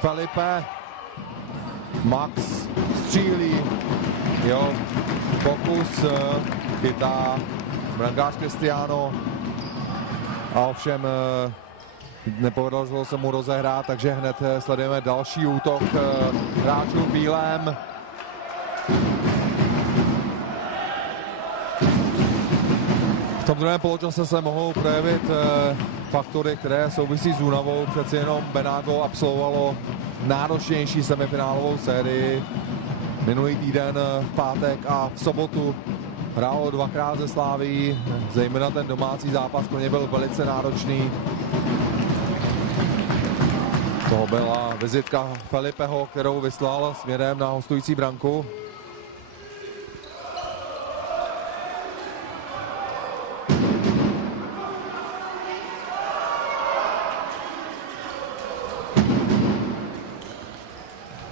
Felipe, Max střílí, jo, pokus, chytá brankář Cristiano a ovšem nepovedlo se mu rozehrát, takže hned sledujeme další útok hráčů v bílém. V tom druhém poločase se mohou projevit faktory, které souvisí s únavou. Přeci jenom Benágo absolvovalo náročnější semifinálovou sérii. Minulý týden v pátek a v sobotu hrálo dvakrát ze Slavií, zejména ten domácí zápas pro ně byl velice náročný. To byla vizitka Felipeho, kterou vyslal směrem na hostující branku.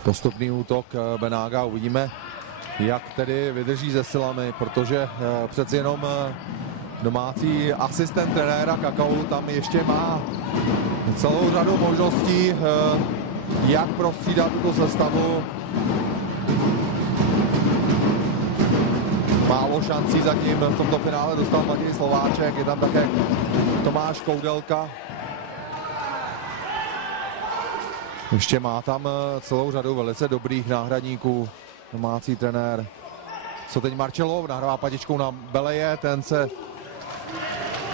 Postupný útok Benága, uvidíme, jak tedy vydrží se silami, protože přeci jenom domácí asistent trenéra Kakao tam ještě má celou řadu možností, jak prostřídat tuto sestavu. Málo šancí zatím v tomto finále dostal Matěj Slováček, je tam také Tomáš Koudelka. Ještě má tam celou řadu velice dobrých náhradníků, domácí trenér. Co teď Marcello nahrává patičkou na Beleje, ten se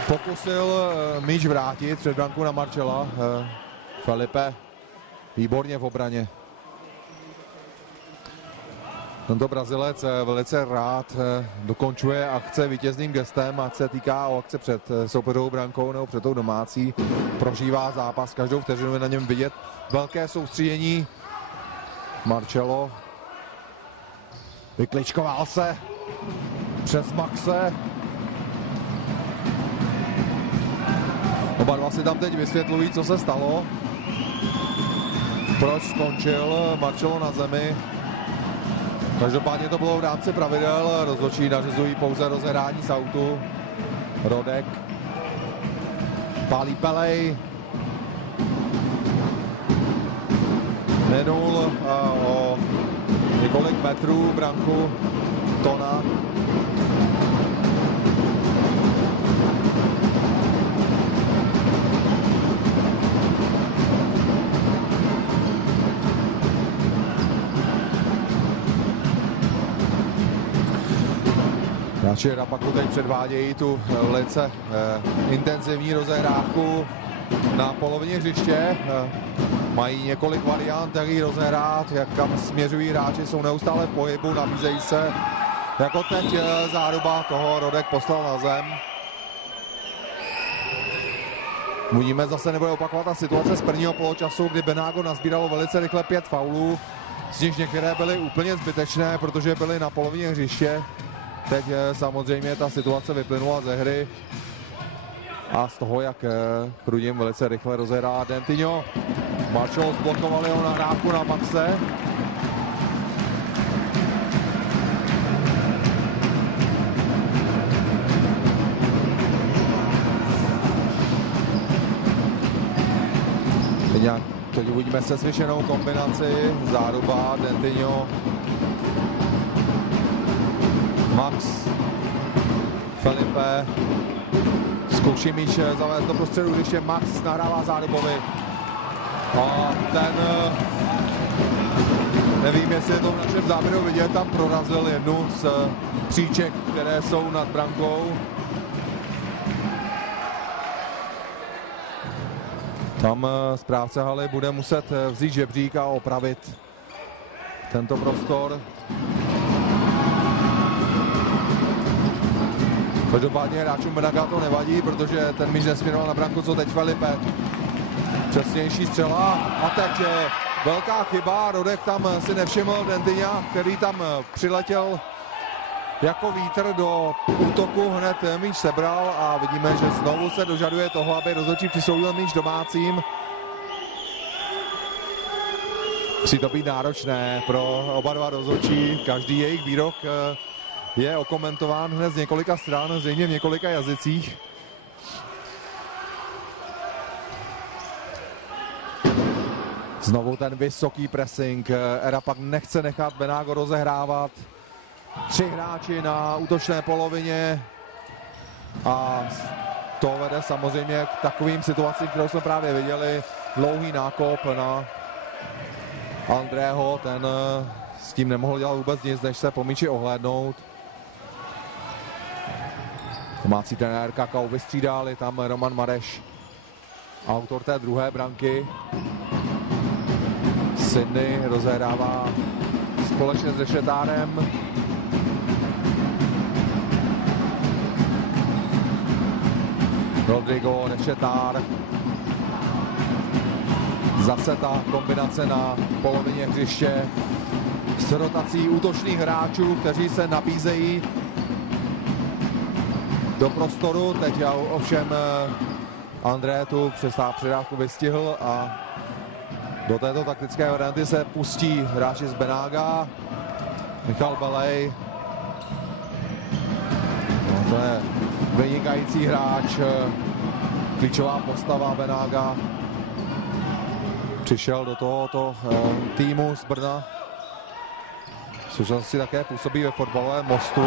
pokusil míč vrátit před branku na Marcella. Felipe výborně v obraně. Tento Brazilec velice rád dokončuje akce vítězným gestem, ať se týká o akce před soupeřovou brankou nebo před tou domácí. Prožívá zápas, každou vteřinu je na něm vidět velké soustředění. Marcello vykličkoval se přes Maxe. Oba dva si tam teď vysvětlují, co se stalo. Proč skončil Marcello na zemi. Každopádně to bylo v rámci pravidel, rozhodčí nařizují pouze rozehrání z autu. Rodek pálí Pelej. Minul o několik metrů branku Tona. Hráči Rapaku teď předvádějí tu velice intenzivní rozehrávku na polovině hřiště. Mají několik variant, jak ji rozehrát, jak kam směřují hráči, jsou neustále v pohybu, nabízejí se. Jako teď záruba toho Rodek poslal na zem. Uvidíme, zase nebude opakovat ta situace z prvního poločasu, kdy Benágo nazbíralo velice rychle 5 faulů, z nich některé byly úplně zbytečné, protože byly na polovině hřiště. Teď samozřejmě ta situace vyplynula ze hry a z toho, jak Chrudim velice rychle rozehrá Dentinho. Marcello zblokoval jeho nahrávku na Maxe. Teď uvidíme se svěšenou kombinaci. Záruba, Dentinho, Max, Felipe. Zkouší míč zavést do prostředu, když je Max nahrává Zárubovi. A ten, nevím, jestli je to v našem záběru vidět, tam prorazil jednu z příček, které jsou nad brankou. Tam správce haly bude muset vzít žebřík a opravit tento prostor. Každopádně hráčům Benága to nevadí, protože ten míč nesměroval na branku, co teď Felipe. Přesnější střela a teď je velká chyba. Rodek tam si nevšiml Dentinha, který tam přiletěl jako vítr do útoku, hned míč sebral a vidíme, že znovu se dožaduje toho, aby rozhodčí přisoudil míč domácím. Musí to být náročné pro oba dva rozhodčí, každý jejich výrok je okomentován hned z několika stran, zřejmě v několika jazycích. Znovu ten vysoký pressing, Era pak nechce nechat Benago rozehrávat. 3 hráči na útočné polovině a to vede samozřejmě k takovým situacím, kterou jsme právě viděli. Dlouhý nákop na Andrého, ten s tím nemohl dělat vůbec nic, než se po míči ohlédnout. Domácí trenér Kakao vystřídal, je tam Roman Mareš, autor té druhé branky. Sydney rozehrává společně s Rešetárem. Rodrigo, Rešetár. Zase ta kombinace na polovině hřiště s rotací útočných hráčů, kteří se nabízejí do prostoru. Teď ovšem André tu předávku vystihl a do této taktické varianty se pustí hráči z Benága. Michal Belej. No, to je vynikající hráč, klíčová postava Benága. Přišel do tohoto týmu z Brna. V současnosti také působí ve fotbalovém Mostu.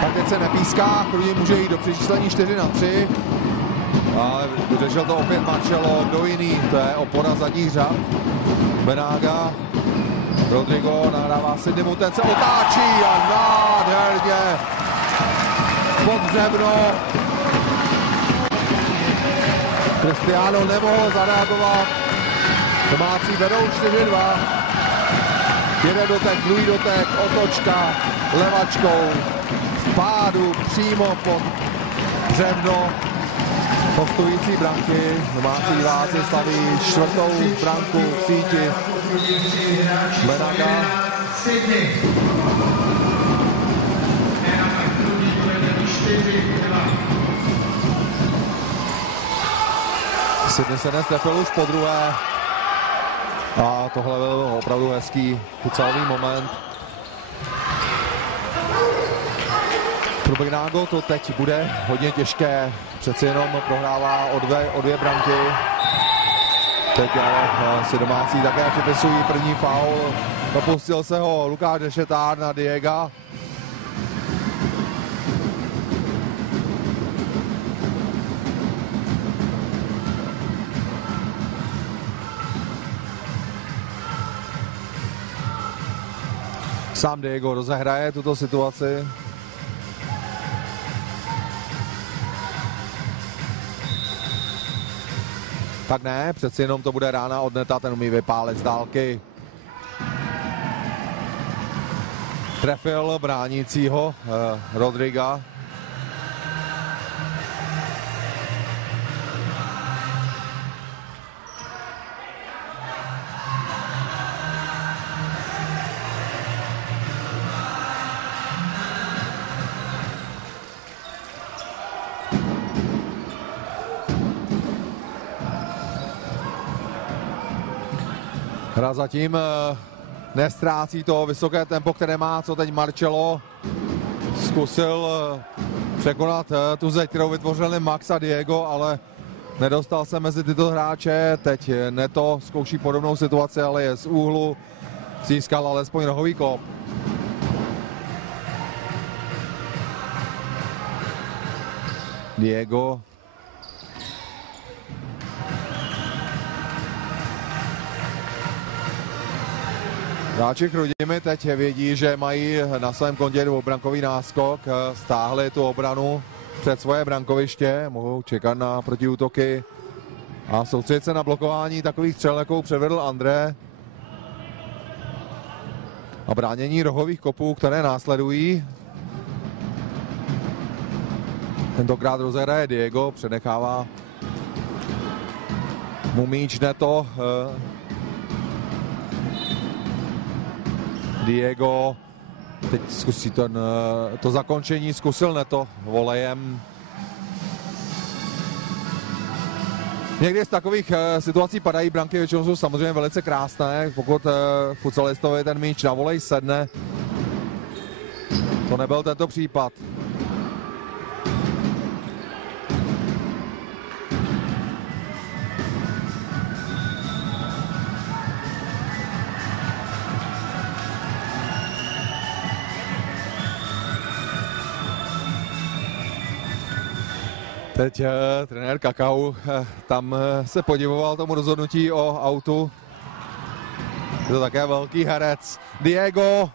Tak teď se nepíská, Chrudim může jít do přečíslení 4-3. Ale řešil to opět Marcelo, kdo jiný, to je opora zadních řad. Benága. Rodrigo nahrává Sydneymu, ten se otáčí a nádherně pod břevno. Cristiano nemohl zareagovat. Domácí vedou 4-2. Jeden dotek, druhý dotek, otočka levačkou v pádu přímo pod břevno hostující branky. Domácí diváci slaví 4. branku v síti. Benaga. Sydney se nestrefil už po druhé. A tohle byl opravdu hezký futsalový moment. Pro Benago to teď bude hodně těžké. Přeci jenom prohrává o dvě branky. Teď ale si domácí také připisují první faul. Dopustil se ho Lukáš Rešetár na Diega. Sám Diego rozehraje tuto situaci. Tak ne, přeci jenom to bude rána od neta, ten umí vypálit z dálky. Trefil bránícího Rodriga. Hra zatím nestrácí to vysoké tempo, které má, co teď Marcelo. Zkusil překonat tu zeď, kterou vytvořili Max a Diego, ale nedostal se mezi tyto hráče. Teď Neto zkouší podobnou situaci, ale je z úhlu. Získal alespoň rohový kop. Diego. Hráči Chrudimi teď vědí, že mají na svém kontě dvoubrankový náskok, stáhli tu obranu před svoje brankoviště, mohou čekat na protiútoky a soustředit se na blokování takových střel, jakou předvedl André. A bránění rohových kopů, které následují. Tentokrát rozehraje Diego, přenechává mu míč Neto. Diego teď zkusí to zakončení, zkusil Neto volejem. Někdy z takových situací padají branky, většinou jsou samozřejmě velice krásné, pokud futsalistovi ten míč na volej sedne, To nebyl tento případ. Teď trenér Kakau tam se podivoval tomu rozhodnutí o autu. Je to také velký herec. Diego.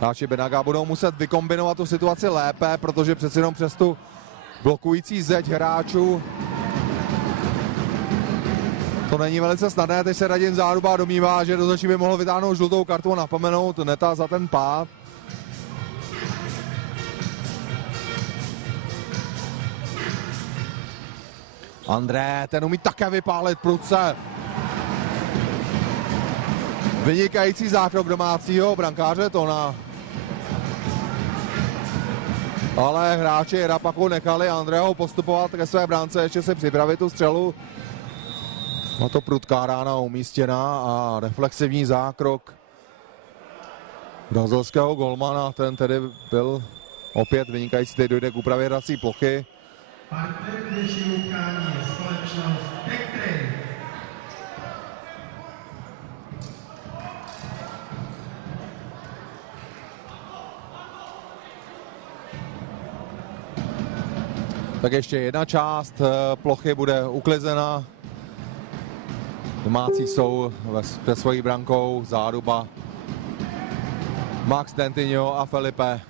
Hráči Benaga budou muset vykombinovat tu situaci lépe, protože přeci jenom přes tu blokující zeď hráčů to není velice snadné. Teď se Radim Záruba domnívá, že dozorčí by mohl vytáhnout žlutou kartu a napomenout Neta za ten pád. André, ten umí také vypálit prudce. Vynikající zákrok domácího brankáře Tona. Ale hráči Rapaku nechali Andreho postupovat ke své brance, ještě si připravit tu střelu. A to prudká rána umístěná a reflexivní zákrok brazilského golmana. Ten tedy byl opět vynikající, teď dojde k úpravě hrací plochy. Partner dnešního utkání je společnost Vectray. Tak ještě jedna část plochy bude uklizena. Domácí jsou před svojí brankou, Záruba, Max Dentinho a Felipe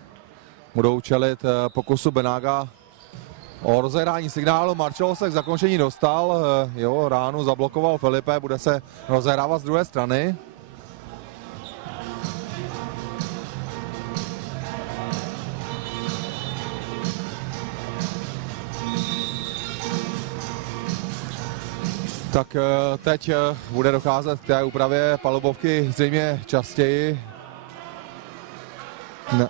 budou čelit pokusu Benaga o rozehrání signálu. Marcelo se k zakončení dostal, jo, ránu zablokoval Felipe, bude se rozehrávat z druhé strany. Tak teď bude docházet k té úpravě palubovky zřejmě častěji. Ne.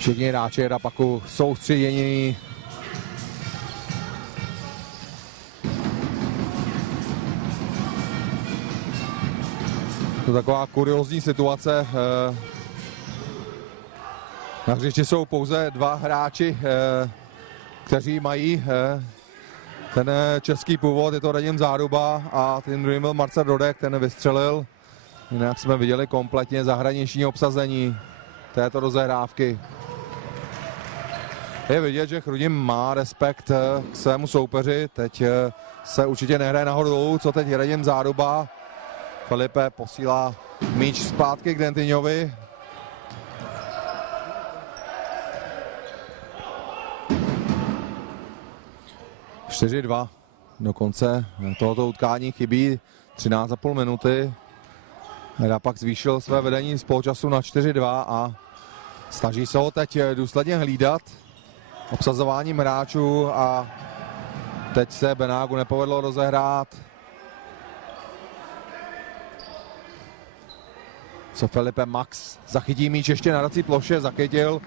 Všichni hráči Rapaku soustředění. To je taková kuriózní situace. Na hřišti jsou pouze dva hráči, kteří mají ten český původ. Je to Radim Záruba a ten druhým byl Marcel Dodek, ten vystřelil. Jinak jsme viděli kompletně zahraniční obsazení této rozehrávky. Je vidět, že Chrudim má respekt k svému soupeři. Teď se určitě nehraje nahoru dolů, co teď Radim Záruba. Felipe posílá míč zpátky k Dentinhovi. (4:2) do konce tohoto utkání chybí 13,5 minuty. Rapak zvýšil své vedení z poločasu na 4:2 a snaží se ho teď důsledně hlídat obsazováním hráčů a teď se Benágu nepovedlo rozehrát. Co Felipe Max zachytí míč ještě na hrací ploše, zachytil,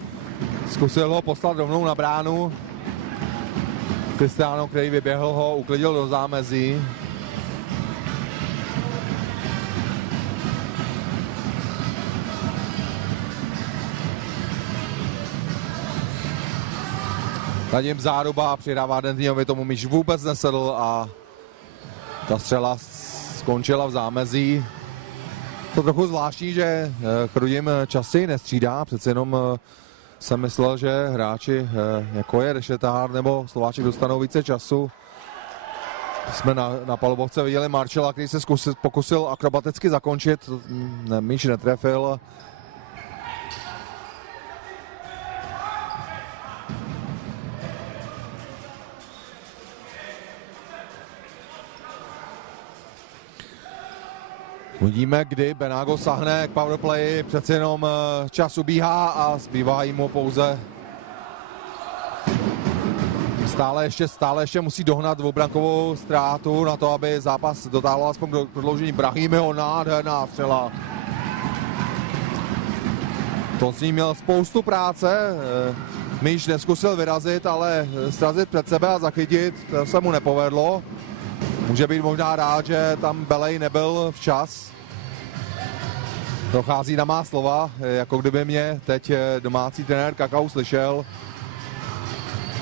zkusil ho poslat rovnou na bránu. Cristiano, který vyběhl, ho uklidil do zámezí. Radim Záruba přidává Dentinhovi, tomu míč vůbec nesedl a ta střela skončila v zámezí. To trochu zvláštní, že Chrudim častěji nestřídá, přece jenom jsem myslel, že hráči jako je Rešetár nebo Slováček dostanou více času. Jsme na palubovce viděli Marcela, který se pokusil akrobaticky zakončit, míč netrefil. Uvidíme, kdy Benago sahne k powerplayi, přeci jenom čas ubíhá a zbývá jim pouze stále ještě musí dohnat dvoubrankovou ztrátu na to, aby zápas dotáhl aspoň do prodloužení. Brahimiho, nádherná střela. To s ním měl spoustu práce. míč neskusil vyrazit, ale srazit před sebe a zachytit, to se mu nepovedlo. Může být možná rád, že tam Belej nebyl včas. Dochází na má slova, jako kdyby mě teď domácí trenér Kakao slyšel.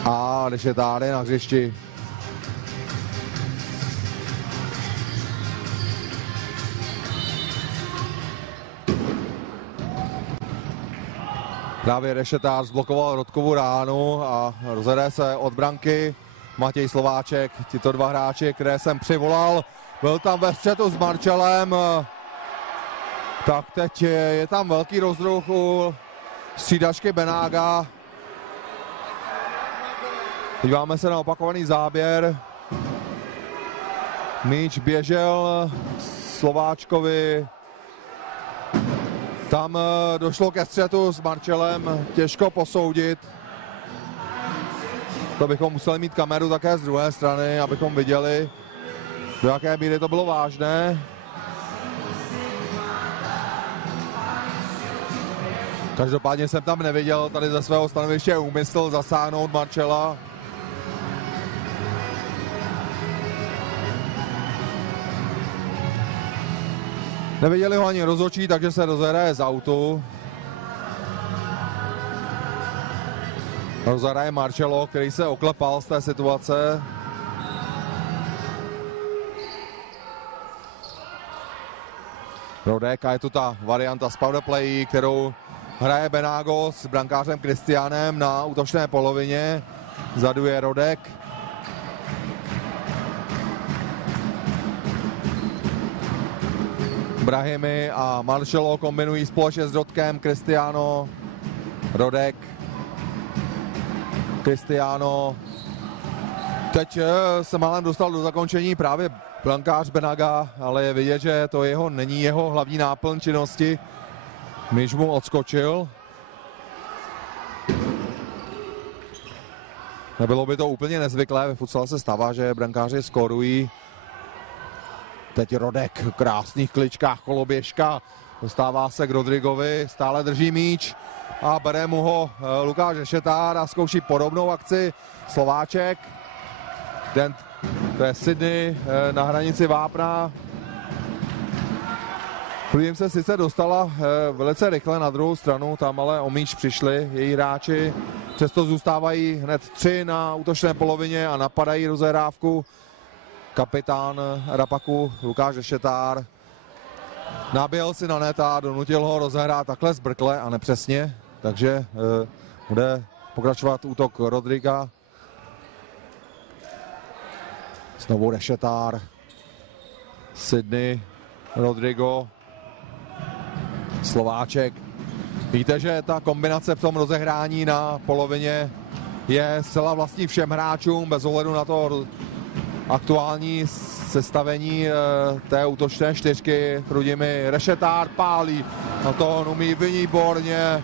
A Rešetár je na hřišti. Právě Rešetár zblokoval Rodkovu ránu a rozhraje se od branky. Matěj Slováček, tito dva hráči, které jsem přivolal. Byl tam ve střetu s Marčelem. Tak teď je tam velký rozruch u střídačky Benága. Díváme se na opakovaný záběr. Míč běžel Slováčkovi. Tam došlo ke střetu s Marčelem, těžko posoudit. To bychom museli mít kameru také z druhé strany, abychom viděli, do jaké míry to bylo vážné. Každopádně jsem tam neviděl tady ze svého stanoviště úmysl zasáhnout Marčela. Neviděli ho ani rozhodčí, takže se rozhraje z autu. Rozhraje Marčelo, který se oklepal z té situace. Rodek a je tu ta varianta z powerplay, kterou hraje Benágo s brankářem Kristiánem na útočné polovině. Vzadu je Rodek. Brahimi a Marcelo kombinují společně s Rodkem. Cristiano, Rodek, Cristiano. Teď se málem dostal do zakončení právě brankář Benaga, ale je vidět, že to není jeho hlavní náplň činnosti. Míč mu odskočil. Nebylo by to úplně nezvyklé, ve futsale se stává, že brankáři skórují. Teď Rodek v krásných kličkách, koloběžka, dostává se k Rodrigovi, stále drží míč a bere mu ho Lukáš Rešetár a zkouší podobnou akci. Slováček, to je Sydney na hranici vápna. Prudím se sice dostala velice rychle na druhou stranu, tam ale o míč přišli její hráči. Přesto zůstávají hned 3 na útočné polovině a napadají rozehrávku. Kapitán Rapaku Lukáš Rešetár naběhl si na net a donutil ho rozehrát takhle zbrkle a nepřesně, takže bude pokračovat útok Rodriga. Znovu Rešetár, Sydney, Rodrigo, Slováček. Víte, že ta kombinace v tom rozehrání na polovině je zcela vlastní všem hráčům, bez ohledu na to aktuální sestavení té útočné čtyřky. Prudimi Rešetár pálí, na to on umí výborně.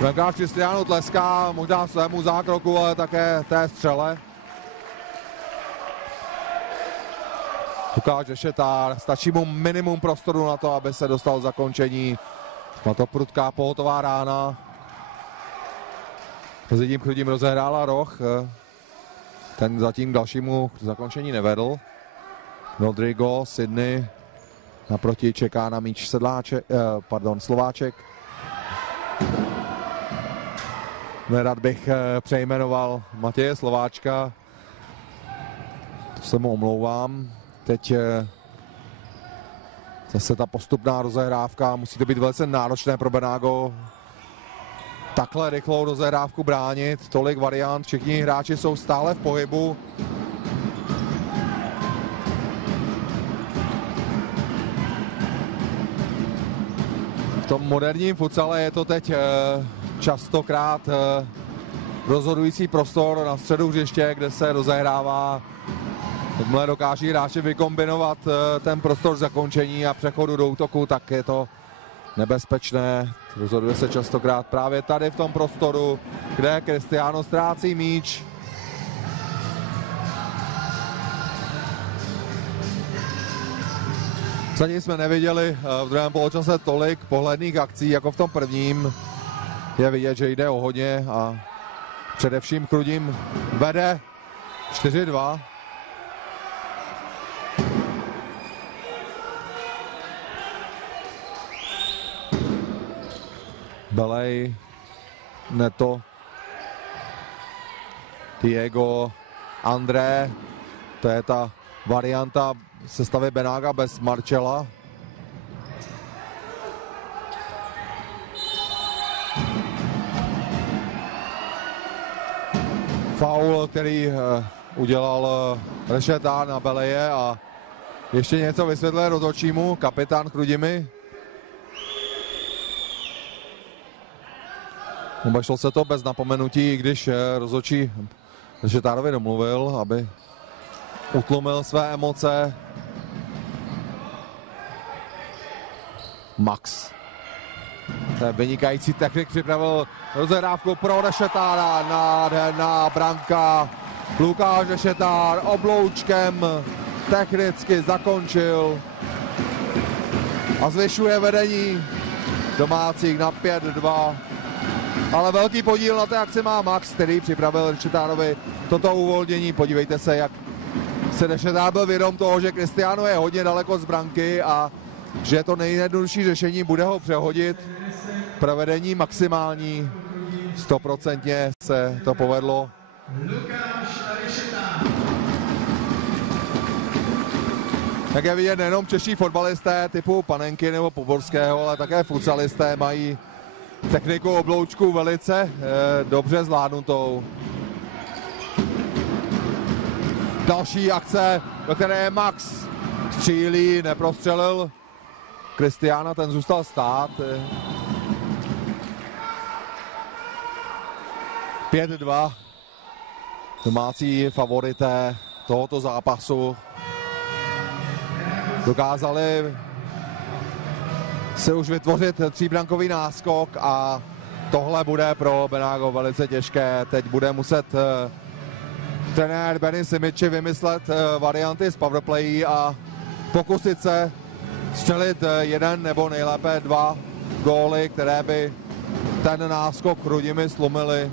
Brankář Kristiánu tleská možná svému zákroku, ale také té střele. Lukáš Rešetár, stačí mu minimum prostoru na to, aby se dostal zakončení. Na to prudká pohotová rána. Mezi tím Chrudím rozehrála roh. Ten zatím k dalšímu zakončení nevedl. Rodrigo, Sydney. Naproti čeká na míč Slováček. Nerad bych přejmenoval Matěje Slováčka. To se mu omlouvám. Teď zase ta postupná rozehrávka. Musí to být velice náročné pro Benágo. Takhle rychlou rozehrávku bránit. Tolik variant. Všichni hráči jsou stále v pohybu. V tom moderním futsale je to teď častokrát rozhodující prostor na středu hřiště, kde se rozehrává. Jakmile dokáží hráči vykombinovat ten prostor zakončení a přechodu do útoku, tak je to nebezpečné. Rozhoduje se častokrát právě tady v tom prostoru, kde Cristiano ztrácí míč. Zatím jsme neviděli v druhém poločase tolik pohledných akcí jako v tom prvním. je vidět, že jde o hodně a především Chrudim vede 4-2. Belej, Neto, Diego, André, to je ta varianta sestavy Benága bez Marcela. Faul, který udělal Rešetá na Beleje a ještě něco vysvětlil rozhodčímu kapitán Chrudimi. Obešlo se to bez napomenutí, i když rozhodčí Rešetárovi domluvil, aby utlumil své emoce. Max. Ten vynikající technik připravil rozehrávku pro Rešetára. Nádherná branka. Lukáš Rešetár obloučkem technicky zakončil a zvyšuje vedení domácích na 5-2. Ale velký podíl na té akci má Max, který připravil Rešetárovi toto uvolnění. Podívejte se, jak se Rešetár byl vědom toho, že Cristiano je hodně daleko z branky a že to nejjednodušší řešení bude ho přehodit. Provedení maximální, 100% se to povedlo. Jak je vidět, nejenom čeští fotbalisté typu Panenky nebo Poborského, ale také futsalisté mají techniku obloučku velice dobře zvládnutou. Další akce, ve které Max střílí, neprostřelil Cristiana, ten zůstal stát. 5-2. Domácí favorité tohoto zápasu dokázali se už vytvořit tříbrankový náskok a tohle bude pro Benágo velice těžké. Teď bude muset trenér Benny Simiči vymyslet varianty z powerplay a pokusit se střelit jeden nebo nejlépe 2 góly, které by ten náskok Chrudimi slumily.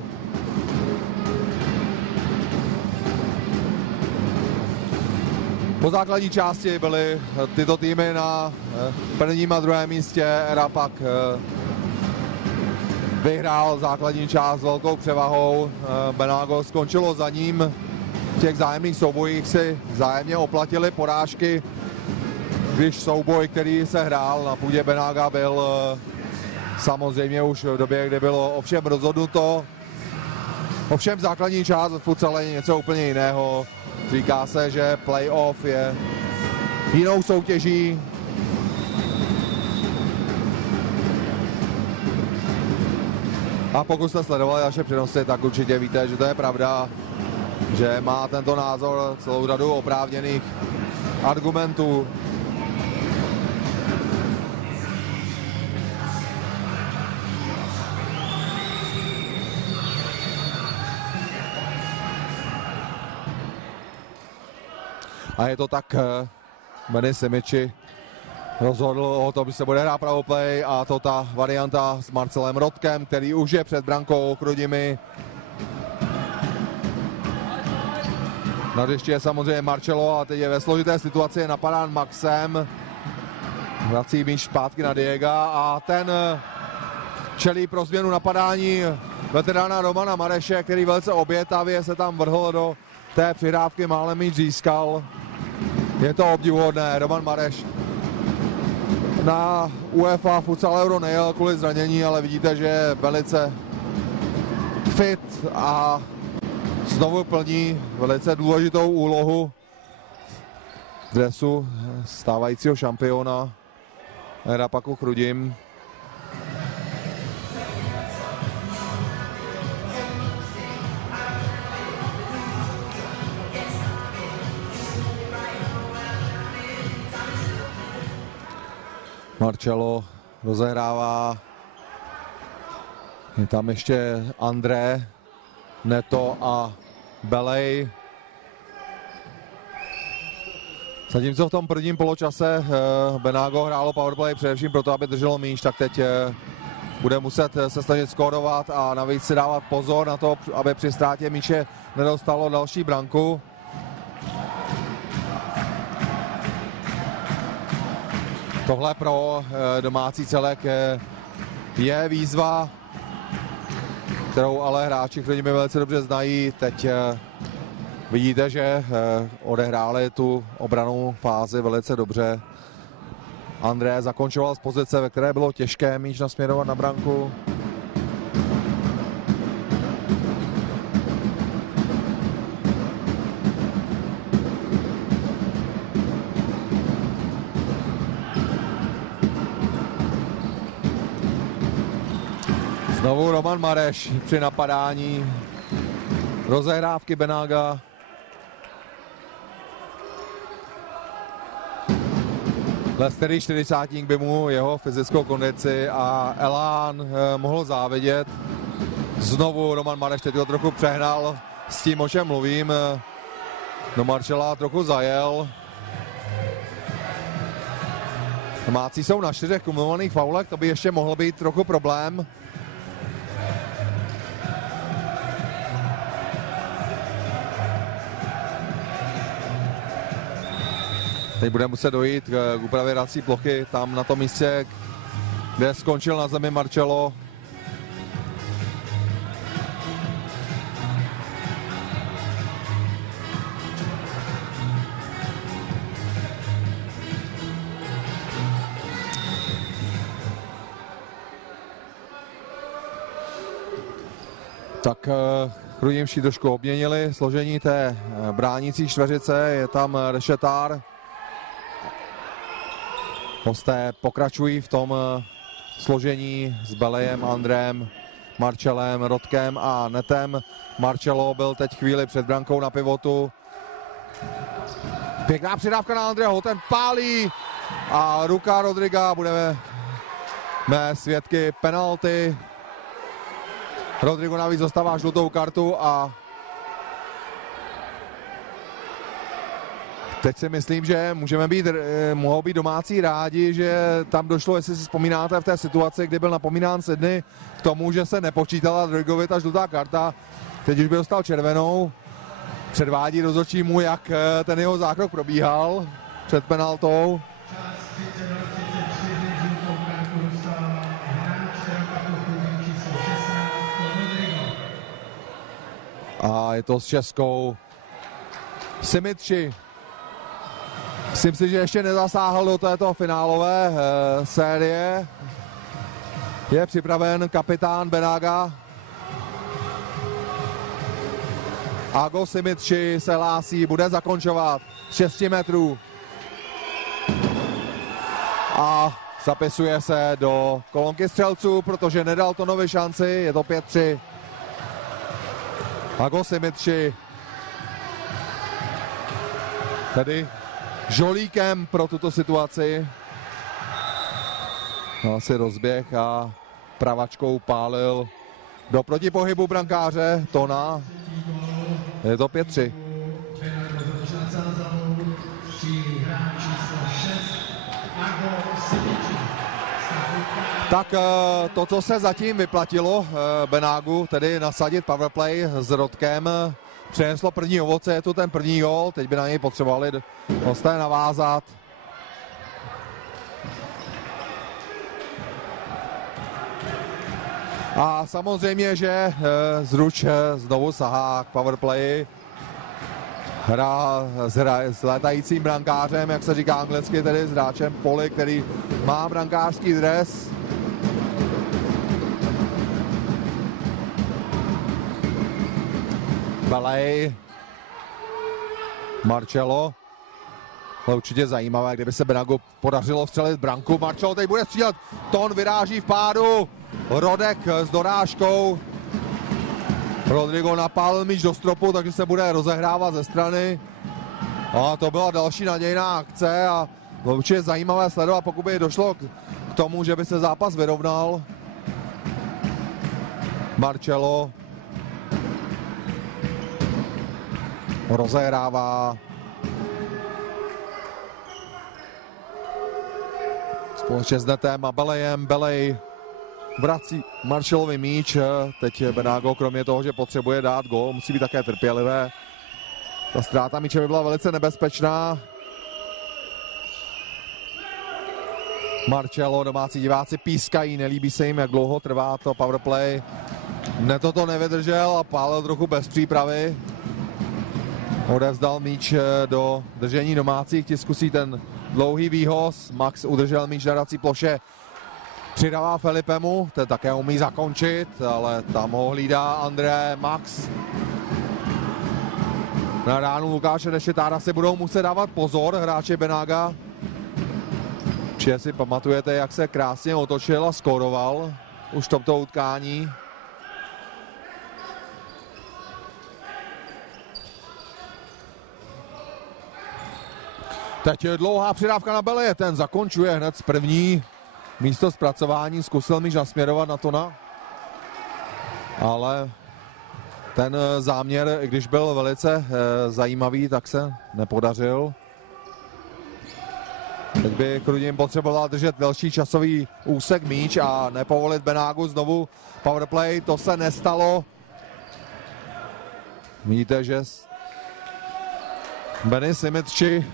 Po základní části byly tyto týmy na prvním a druhém místě. Rapak vyhrál základní část velkou převahou. Benágo skončilo za ním. V těch vzájemných soubojích si vzájemně oplatili porážky, když souboj, který se hrál na půdě Benága, byl samozřejmě už v době, kdy bylo ovšem rozhodnuto. Ovšem základní část v futsale je něco úplně jiného. Říká se, že playoff je jinou soutěží. A pokud jste sledovali naše přenosy, tak určitě víte, že to je pravda, že má tento názor celou řadu oprávněných argumentů. A je to tak, Benny Simiči rozhodl o tom, že se bude hrát pravoplay a to ta varianta s Marcelem Rodkem, který už je před brankou Chrudimi. Na hřišti je samozřejmě Marcelo a teď je ve složité situaci, je napadán Maxem. Vrací míč zpátky na Diega a ten čelí pro změnu napadání veterána Romana Mareše, který velice obětavě se tam vrhl do té přihrávky, málem míč získal. Je to obdivuhodné, Roman Mareš na UEFA Futsal Euro nejel kvůli zranění, ale vidíte, že je velice fit a znovu plní velice důležitou úlohu v dresu stávajícího šampiona Rapaku Chrudim. Marcelo rozehrává, je tam ještě André, Neto a Belej. Zatímco v tom prvním poločase Benágo hrálo powerplay především proto, aby drželo míč, tak teď bude muset se snažit skórovat a navíc si dávat pozor na to, aby při ztrátě míče nedostalo další branku. Tohle pro domácí celek je výzva, kterou ale hráči Chrudimi velice dobře znají. Teď vidíte, že odehráli tu obrannou fázi velice dobře. André zakončoval z pozice, ve které bylo těžké míč nasměrovat na branku. Znovu Roman Mareš při napadání. Rozehrávky Benága. Lestery 40 by mu jeho fyzickou kondici a elán mohl závidět. Znovu Roman Mareš, teď ho trochu přehnal s tím, o čem mluvím. Do Marčela trochu zajel. Domácí jsou na 4 kumulovaných faulech, to by ještě mohl být trochu problém. Teď bude muset dojít k úpravě hrací plochy tam na tom místě, kde skončil na zemi Marcello. Tak Chrudimští trošku obměnili složení té bránící čtveřice, je tam Rešetár. Hosté pokračují v tom složení s Belejem, Andrem, Marcellem, Rodkem a Netem. Marcello byl teď chvíli před brankou na pivotu. Pěkná přidávka na Andreho, ten pálí a ruka Rodriga, budeme svědky penalty. Rodrigo navíc dostává žlutou kartu a teď si myslím, že mohou být domácí rádi, že tam došlo, jestli si vzpomínáte, v té situaci, kdy byl napomínán Sydney k tomu, že se nepočítala Rodrigovi ta žlutá karta. Teď už by dostal červenou. Předvádí rozhodčímu, jak ten jeho zákrok probíhal před penaltou. A je to s českou Simiči. Myslím si, že ještě nezasáhl do této finálové série. Je připraven kapitán Benága. Ago Simiči se hlásí, bude zakončovat z 6 metrů. A zapisuje se do kolonky střelců, protože nedal Tonovi šanci, je to 5-3. Ago Simiči tedy žolíkem pro tuto situaci. No, asi rozběh a pravačkou pálil do protipohybu brankáře Tona. Je to 5-3. Tak to, co se zatím vyplatilo Benágu, tedy nasadit powerplay s Rodkem, přineslo první ovoce, je tu ten první gól, teď by na něj potřebovali hosté navázat. A samozřejmě, že Zruč znovu sahá k powerplay. Hra s létajícím brankářem, jak se říká anglicky, tedy s hráčem poli, který má brankářský dres. Belej, Marcello. Ale určitě zajímavé, kdyby se Benágu podařilo vstřelit branku. Marcello teď bude střílet, Ton vyráží v pádu, Rodek s dorážkou. Rodrigo napálil míč do stropu, takže se bude rozehrávat ze strany. A to byla další nadějná akce a určitě zajímavé sledovat, pokud by došlo k tomu, že by se zápas vyrovnal. Marcello rozehrává. Společně s Netem a Belejem. Belej vrací Maršalovi míč. Teď Benágo, kromě toho, že potřebuje dát gól, musí být také trpělivé. Ta ztráta míče by byla velice nebezpečná. Marcello, domácí diváci pískají, nelíbí se jim, jak dlouho trvá to powerplay. Neto to nevydržel a pálil trochu bez přípravy. Odevzdal míč do držení domácích, ti zkusí ten dlouhý výhoz. Max udržel míč na hrací ploše. Přidává Filipemu, ten také umí zakončit, ale tam ho hlídá André Max. Na ránu Lukáše Nešetára si budou muset dávat pozor hráči Benága. Či si pamatujete, jak se krásně otočil a skóroval už v tomto utkání. Teď je dlouhá přidávka na Bele, ten zakončuje hned z první. Místo zpracování zkusil míč nasměrovat na Tona. Ale ten záměr, i když byl velice zajímavý, tak se nepodařil. Teď by Chrudim potřeboval držet delší časový úsek míč a nepovolit Benágu znovu powerplay. To se nestalo. Vidíte, že Benny Simitči,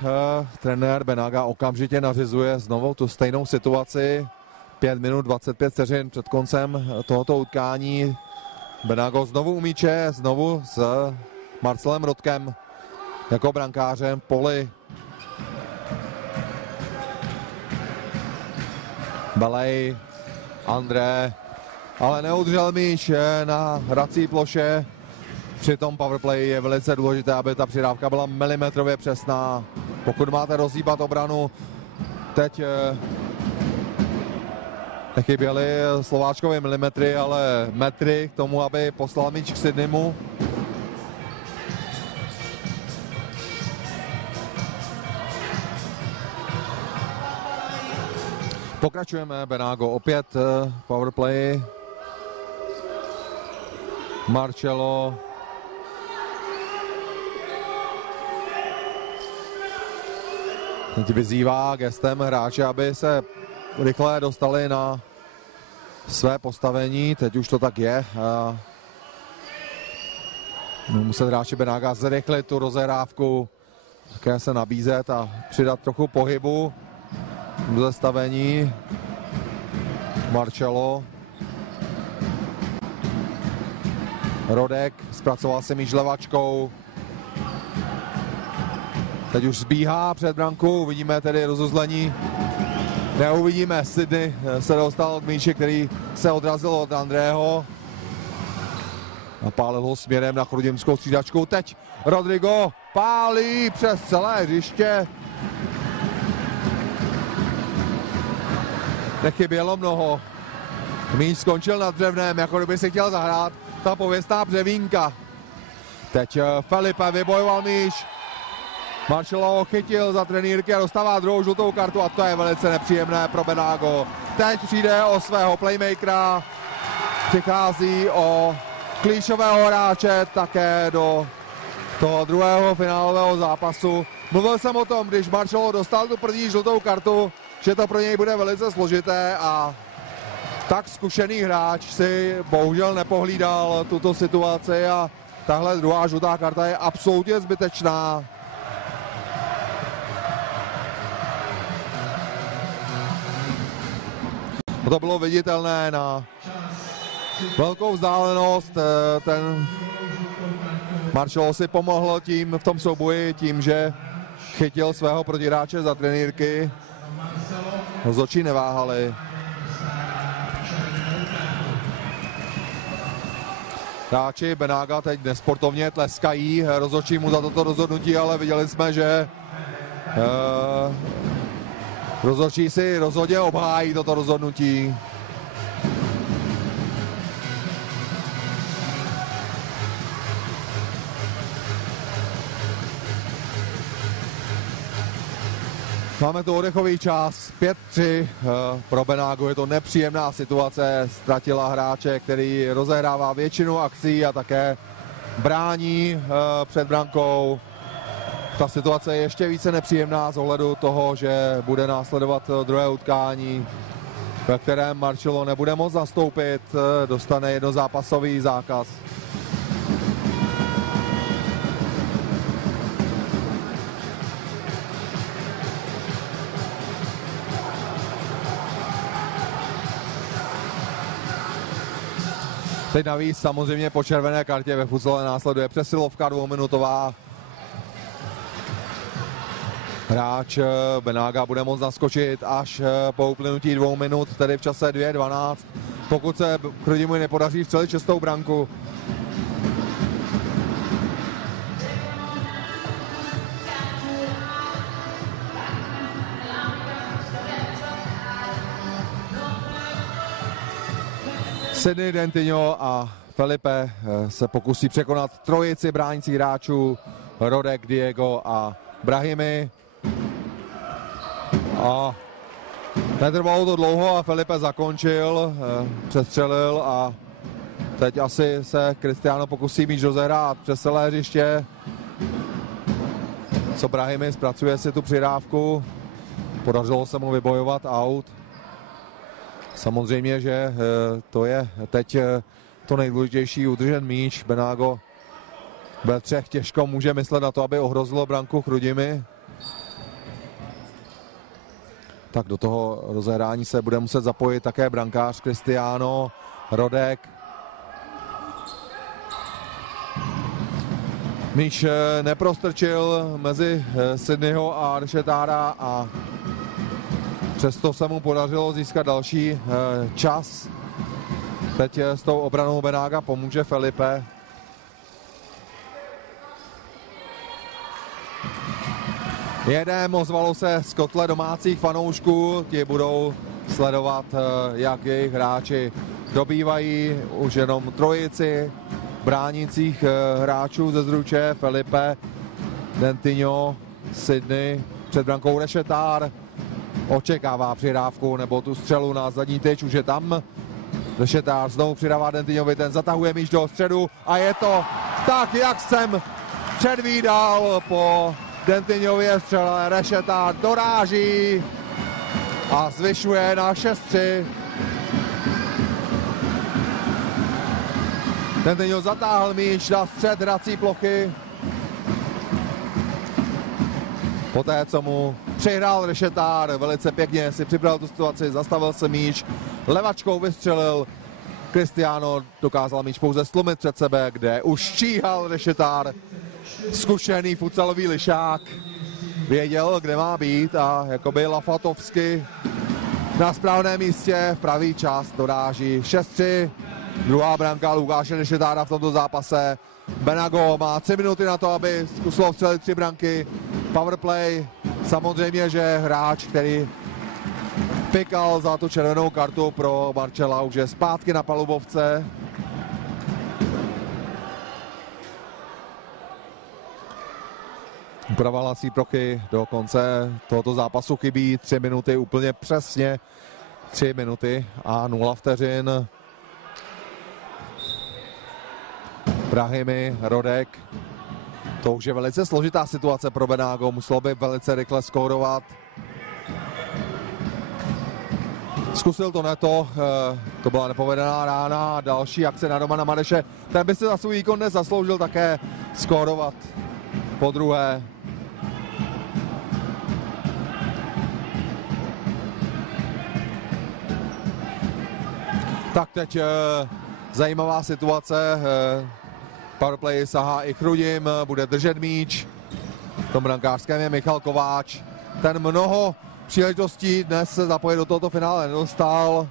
trenér Benága, okamžitě nařizuje znovu tu stejnou situaci. 5 minut 25 vteřin před koncem tohoto utkání. Benágo znovu u míče, znovu s Marcelem Rodkem jako brankářem. Poli. Balej, André, ale neudržel míč na hrací ploše. Při tom powerplay je velice důležité, aby ta přidávka byla milimetrově přesná. Pokud máte rozhýbat obranu, teď nechyběly Slováčkovi milimetry, ale metry k tomu, aby poslal míč k Sydneymu. Pokračujeme, Benágo opět powerplay. Marcello. Teď vyzývá gestem hráče, aby se rychle dostali na své postavení. Teď už to tak je. Muset hráči Benága zrychlit tu rozehrávku, také se nabízet a přidat trochu pohybu do zastavení. Marcello. Rodek zpracoval si míč levačkou. Teď už zbíhá před branku, uvidíme tedy rozuzlení. Neuvidíme, Sydney se dostal k míči, který se odrazil od Andrého. Napálil ho směrem na chrudimskou střídačku. Teď Rodrigo pálí přes celé hřiště. Nechybělo mnoho. Míč skončil na dřevném, jako kdyby si chtěl zahrát ta pověstná Břevínka. Teď Felipe vybojoval míč. Marcello ho chytil za trenýrky a dostává druhou žlutou kartu a to je velice nepříjemné pro Benágo. Teď přijde o svého playmakera, přichází o klíčového hráče také do toho druhého finálového zápasu. Mluvil jsem o tom, když Marcello dostal tu první žlutou kartu, že to pro něj bude velice složité a tak zkušený hráč si bohužel nepohlídal tuto situaci a tahle druhá žlutá karta je absolutně zbytečná. To bylo viditelné na velkou vzdálenost. Ten Marcello si pomohl tím v tom souboji, tím, že chytil svého protihráče za trenýrky. Z očí neváhali. Hráči Benága teď nesportovně tleskají rozhodčímu za toto rozhodnutí, ale viděli jsme, že rozhodčí si rozhodně obhájí toto rozhodnutí. Máme tu oddechový čas, 5-3, pro Benágu je to nepříjemná situace, ztratila hráče, který rozehrává většinu akcí a také brání před brankou. Ta situace je ještě více nepříjemná z ohledu toho, že bude následovat druhé utkání. ve kterém Marcello nebude moct nastoupit, dostane jednozápasový zákaz. Teď navíc samozřejmě po červené kartě ve futsale následuje přesilovka dvouminutová. Hráč Benága bude moct naskočit až po uplynutí 2 minut, tedy v čase 2:12, pokud se Chrudimi nepodaří vstřelit 6. branku. Sidney Dentinho a Felipe se pokusí překonat trojici bránících hráčů Rodek, Diego a Brahimi. A netrvalo to dlouho a Felipe zakončil, přestřelil a teď asi se Cristiano pokusí míč rozehrát přes celé hřiště. Co Brahimi zpracuje si tu přidávku, podařilo se mu vybojovat out. Samozřejmě, že to je teď to nejdůležitější, udržet míč. Benágo ve 3 těžko může myslet na to, aby ohrozilo branku Chrudimi. Tak do toho rozehrání se bude muset zapojit také brankář Cristiano, Rodek. Míč neprostrčil mezi Sidneyho a Rešetára a přesto se mu podařilo získat další čas. Teď s tou obranou Benága pomůže Felipe. Jedem, ozvalo se z kotle domácích fanoušků, ti budou sledovat, jak jejich hráči dobývají už jenom trojici bránících hráčů ze Zruče, Felipe, Dentinho, Sidney, před brankou Rešetár, očekává přidávku nebo tu střelu na zadní tyč, už je tam. Rešetár znovu přidává Dentinhovi, ten zatahuje míč do středu a je to tak, jak jsem předvídal. Po Dentinhově střele Rešetár doráží a zvyšuje na 6-3. Dentinho zatáhl míč na střed hrací plochy. Poté, co mu přihrál Rešetár, velice pěkně si připravil tu situaci, zastavil se míč, levačkou vystřelil. Cristiano dokázal míč pouze slumit před sebe, kde už číhal Rešetár. Zkušený futsalový lišák věděl, kde má být a jakoby lafatovsky na správném místě v pravý čas doráží 6-3. Druhá branka Lukáše Rešetára v tomto zápase. Benago má 3 minuty na to, aby zkusil vstřelit 3 branky. Powerplay, samozřejmě, že hráč, který pikal za tu červenou kartu pro Marcella, už je zpátky na palubovce. Úprava hlací plochy do konce tohoto zápasu chybí 3 minuty, úplně přesně 3 minuty a 0 vteřin. Brahimi, Rodek. To už je velice složitá situace pro Benágo, muselo by velice rychle skórovat. Zkusil to Neto, to byla nepovedená rána. Další akce na Romana Madeše, ten by si za svůj výkon dnes zasloužil také skórovat po druhé. Tak teď zajímavá situace. Powerplay sahá i Chrudim, bude držet míč. V tom brankářském je Michal Kováč. Ten mnoho příležitostí dnes se zapojit do tohoto finále nedostal.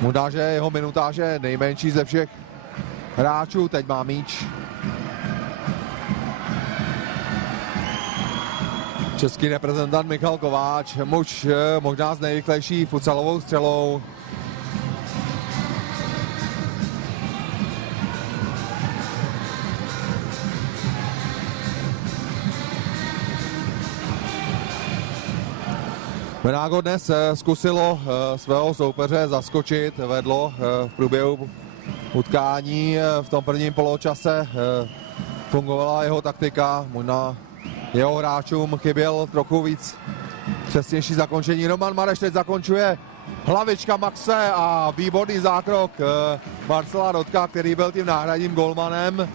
Možná, že jeho minutáž je nejmenší ze všech hráčů. Teď má míč. Český reprezentant Michal Kováč, muž možná s nejrychlejší futsalovou střelou. Benágo dnes zkusilo svého soupeře zaskočit, vedlo v průběhu utkání. V tom prvním poločase fungovala jeho taktika, možná jeho hráčům chyběl trochu víc Přesnější zakončení. Roman Mareš teď zakončuje hlavička Maxe a výborný zákrok Marcela Rodka, který byl tím náhradním golmanem.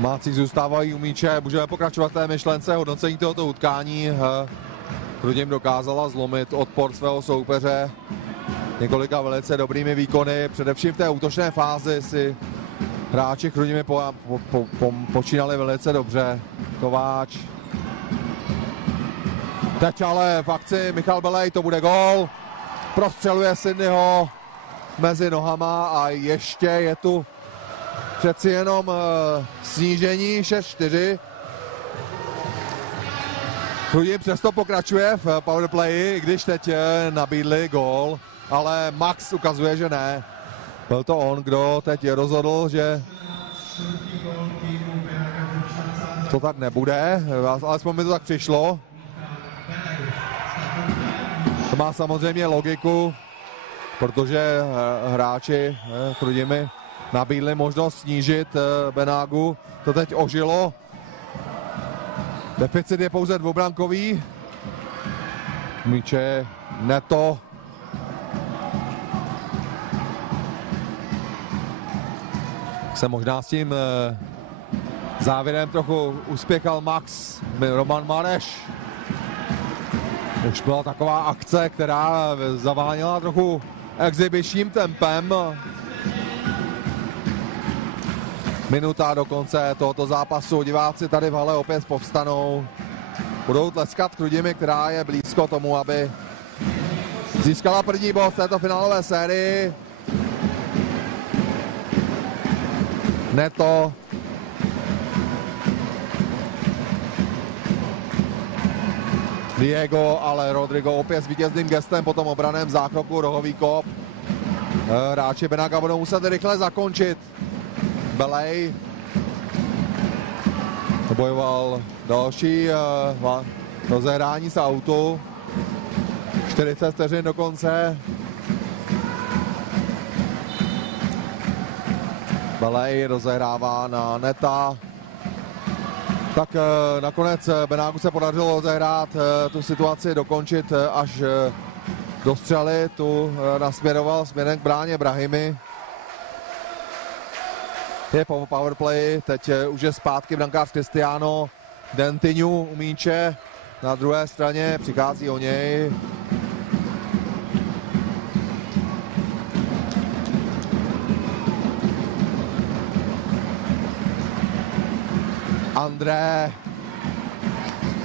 Máci zůstávají u míče, můžeme pokračovat v té myšlence hodnocení tohoto utkání. Chrudim dokázala zlomit odpor svého soupeře několika velice dobrými výkony, především v té útočné fázi si hráči Chrudimi počínali velice dobře. Kováč. Teď ale v akci Michal Belej, to bude gól. Prostřeluje Sydneyho mezi nohama a ještě je tu přeci jenom snížení 6-4. Chrudim přesto pokračuje v powerplayi, když teď nabídli gól, ale Max ukazuje, že ne. Byl to on, kdo teď rozhodl, že to tak nebude, alespoň mi to tak přišlo. To má samozřejmě logiku, protože hráči Chrudimi nabídli možnost snížit Benágu. To teď ožilo. Deficit je pouze dvoubrankový. Míče Neto. Se možná s tím závěrem trochu uspěchal Max. Roman Mareš. Už byla taková akce, která zaváněla trochu exhibičním tempem. Minuta do konce tohoto zápasu. Diváci tady v hale opět povstanou. Budou tleskat Chrudimi, která je blízko tomu, aby získala první bod v této finálové sérii. Neto. Diego, ale Rodrigo opět s vítězným gestem po tom obraném zákroku, rohový kop. Hráči Benaga budou muset rychle zakončit. Belej. Bojoval další rozehrání z autu. 40 vteřin do konce. Belej rozehrává na Neta. Tak nakonec Benágu se podařilo rozehrát tu situaci, dokončit až do střely. Tu nasměroval směrem k bráně Brahimi. Je po powerplay, teď už je zpátky brankář Cristiano Dentyňu u míče. Na druhé straně přichází o něj. André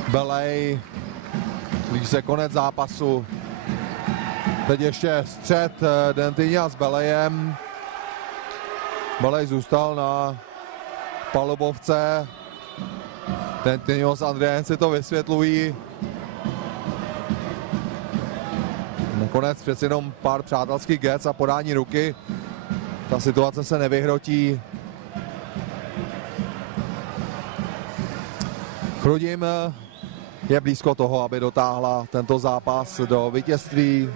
Belej, blíží se konec zápasu. Teď ještě střet Dentyňa s Belejem. Belej zůstal na palubovce. Dentyňo s Andrejem si to vysvětlují. Nakonec přeci jenom pár přátelských gec a podání ruky. Ta situace se nevyhrotí. Chrudim je blízko toho, aby dotáhla tento zápas do vítězství.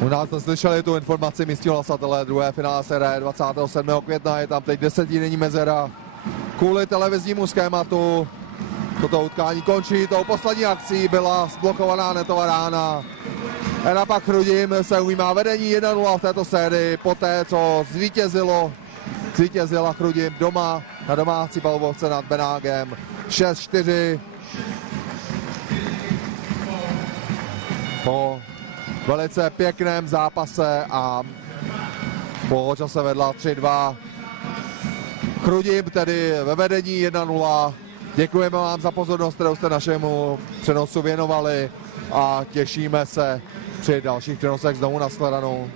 U nás jsme slyšeli tu informaci místního hlasatele druhé finále série 27. května. Je tam teď 10denní mezera kvůli televiznímu schématu. Toto utkání končí tou poslední akcí, byla zblokovaná netová rána. Napak Chrudim se ujímá vedení 1-0 v této sérii, poté co zvítězila Chrudim doma na domácí palubovce nad Benágem 6-4. Po velice pěkném zápase a po čase vedla 3-2. Chrudim tedy ve vedení 1-0. Děkujeme vám za pozornost, kterou jste našemu přenosu věnovali a těšíme se při dalších přenosech znovu na shledanou.